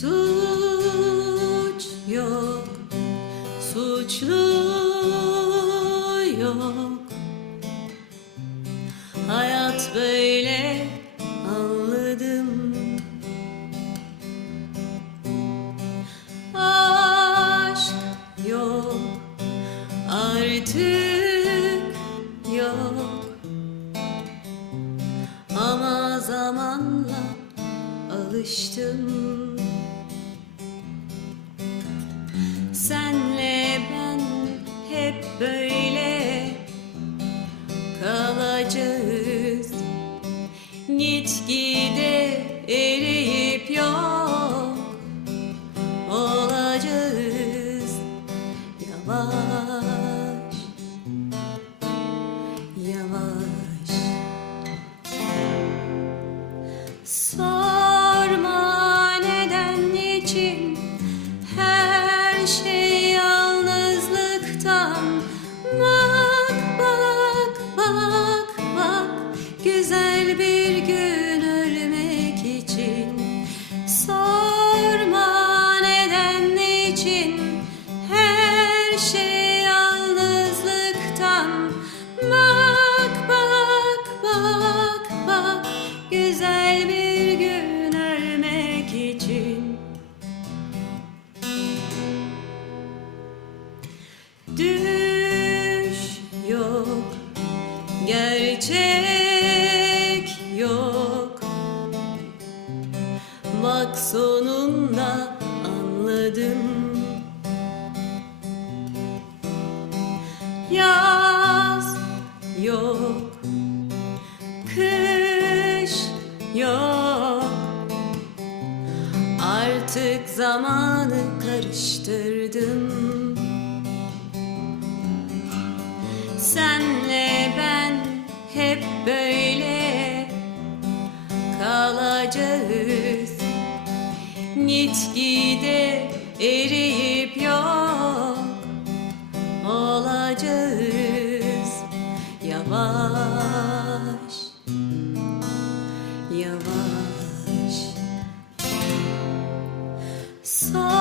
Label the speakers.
Speaker 1: Suç yok, suçlu yok. Hayat böyle anladım. Aşk yok, artık yok. Ama zamanla alıştım. Hep böyle kalacağız. Git gide eriyip yok olacağız. Yavaş, yavaş. Sorma Bak sonunda anladım. Yaz yok, kış yok. Artık zamanı karıştırdım Nitkide eriyip yok olacağız yavaş yavaş. So